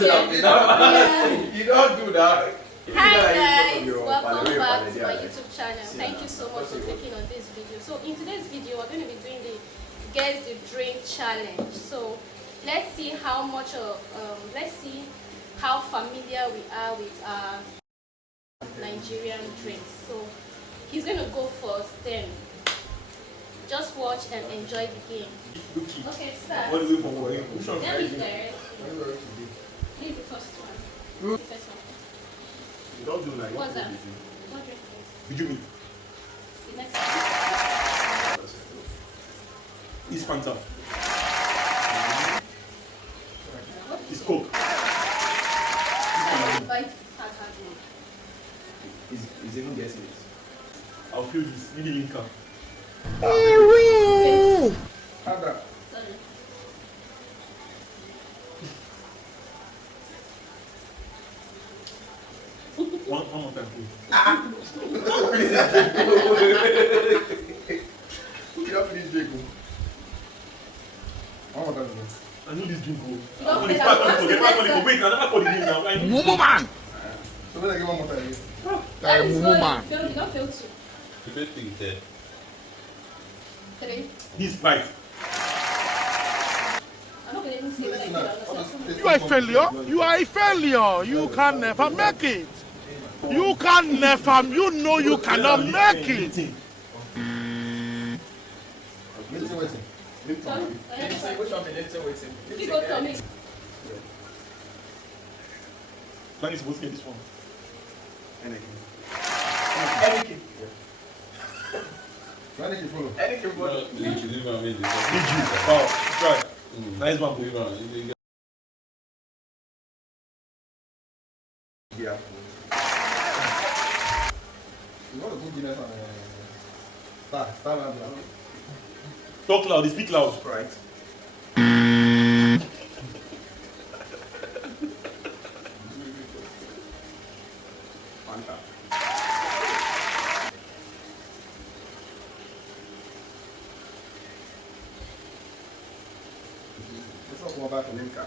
You don't do that. Hi guys, welcome back to my YouTube channel. Thank you so much for clicking on this video. So in today's video, we're going to be doing the Guess the Drink challenge. So let's see how much of let's see how familiar we are with our Nigerian drinks. So he's going to go first, then just watch and enjoy the game. Okay, start. What do we for? Which one? Let me direct. This is the first one. The first one. You don't do like. What's that? What drink is Did you mean? the next one? It's Fanta. What It's Coke. Bite hard one. He's even guessing it. I'll feel this. Maybe Linka. Harder. Sorry. One more time, please. You don't finish drink. One more time. I know this drink. You I don't know feel this like part. Wait, I never call the name now. I know. Man! So when I give one more time. That is good. Man. You don't feel two. The first thing is there. Three. This bite. I'm not going to even say what I feel. You are a failure. You are a failure. You can never make it. You can never. You know you cannot make it. Waiting. Which one? Waiting. You go to me. Plan is supposed to get this one. Anything. Anything follow. Leave him and make the Did you? Wow. Try. Nice one, Leave boy. him. Yeah. You want to put Guinness on Star and Talk loud. Speak loud. Sprite. Fanta. Let's not go back to Linka.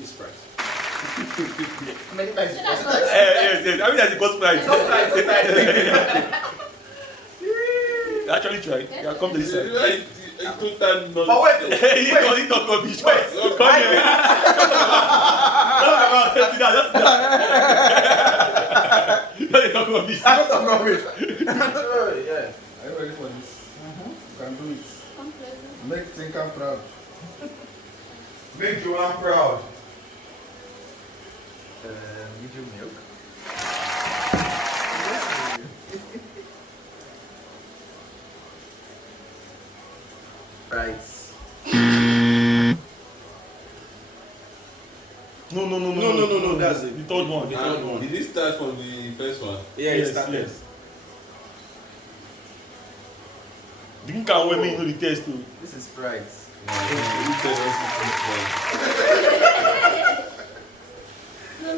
It's Sprite. Many times. Yes. I mean, that's the cost price. Actually, try. Yeah, come to this side. But wait, Hey, he not rubbish. Come here. Talk about it. Just talk rubbish. I don't know rubbish. Yeah. Are you ready for this? You can do it. Make Tinker proud. Make Joanne proud. Medium milk. Right. No. That's it. The third one. Did it start from the first one? Yeah, Yes. You can wear me know the test too. This is Sprite. No, you tell us it's No.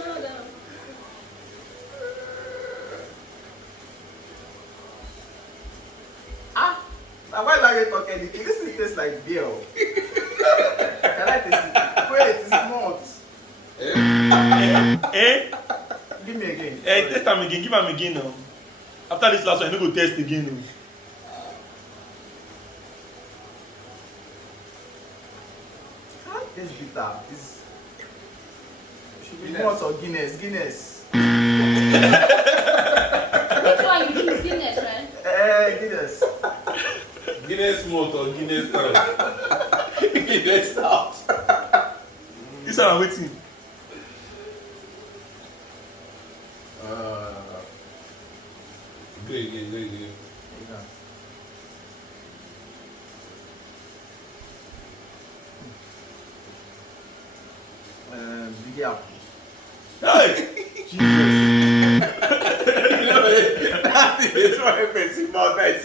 Now why are you talking anything? This thing tastes like beer. Can I taste it? Wait, it's not. Give me again. Test time again. Give him again now. After this last one, I no go test again. No. This bitter. This should be Guinness or Guinness. Guinness. Which one you choose? Guinness, right? Guinness. Guinness Malt or Guinness Stout? Guinness Stout. This one I'm waiting. Go again. Big apple. Hey! Jesus. That is what happens in my bed.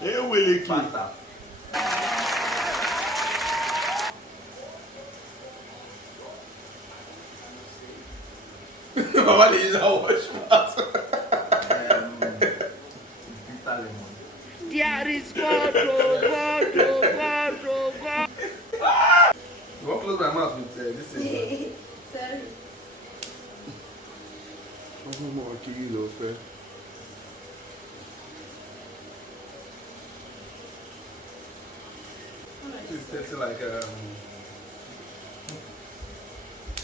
Hey, Willie. Fanta. normally use a wash mat. Bitter lemon. There is God, oh God, oh God, oh God. You won't close my mouth with this thing. Sorry. More kilos, okay. It tastes like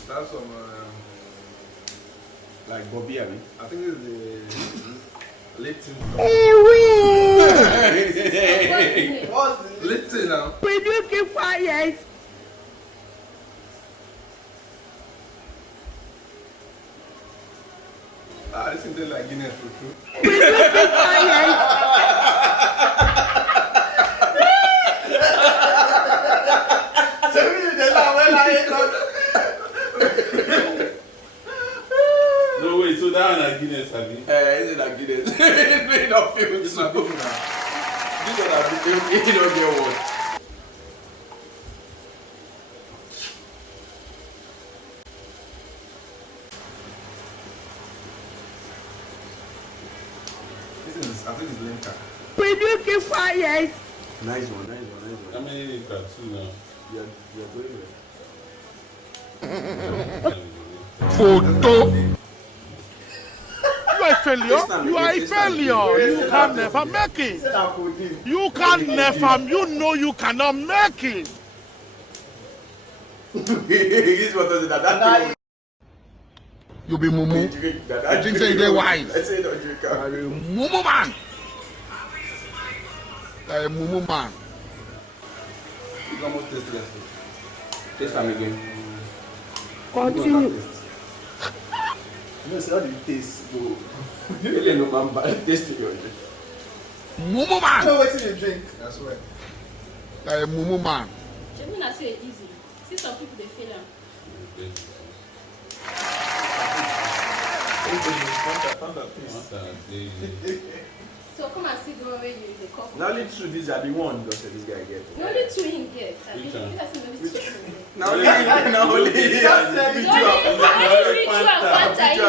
that's some Like Bobby, I mean. I think it's the Lipton. What's the Lipton now. Will you keep quiet? This thing tastes like Guinness for sure. Will you keep quiet? No wait, so that one is Guinness, have you? Is it like Guinness? It don't feel This so. is big now. This one I feel you don't get one. This is, I think it's Lenka. Will you keep quiet? Nice one, nice one, nice How one. many Lenka? Two now. You're going well. Photo. You are a failure. You are a failure. You can never make it. You can never. You know you cannot make it. This one does that. You be mumu. I drink say you get wine. I say don't drink. Mumu man. Like a mumu man. It's almost tasteless. Taste time again. Continue. No, say how do you taste? Bro. Really no man bad. Taste it. Mumu man. know what you drink. That's right. Like a mumu man. Jemina say it easy. See some people they feel them. So come and see the one where you the coffee. Now only two these are the one that this guy get. No only two him get. I Which mean, one? that's only two him get. Now only just said You it. only rich and Fanta him get. You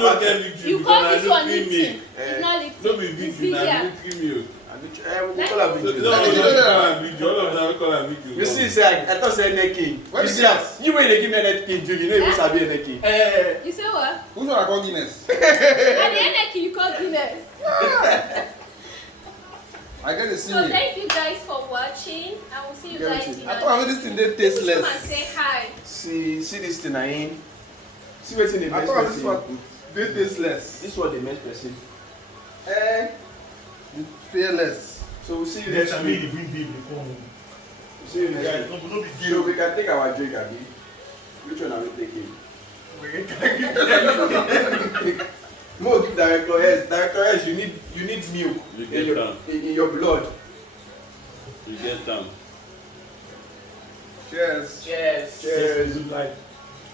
don't get victory You because call I this do one cream Lipton. milk. It's not Lipton. No be It's victory, na Vivian. victory milk. We call her So, victory. no, we don't call am victory. All of them call am victory. You see, say I thought say necking. What You is see, that? you when they give me a necking drink, you know you sabi a necking. You say what? Which one I call Guinness? And the Eneki you call Guinness. I get the So singing. thank you guys for watching. I will see you guys in I thought this thing they taste Come and less. say hi. See this thing I in. See what's in the I best thought this person. one they taste less. This one the best person. Fearless. So we'll see you Next next time, week. you bring baby, come home. We'll see you next Guys, week. no big So deal. we can take our drink, Abi. Which one are we taking? More give director S. Director S, you need milk You in get your, some. in your blood. You get them. Cheers. Yes, Cheers. good life.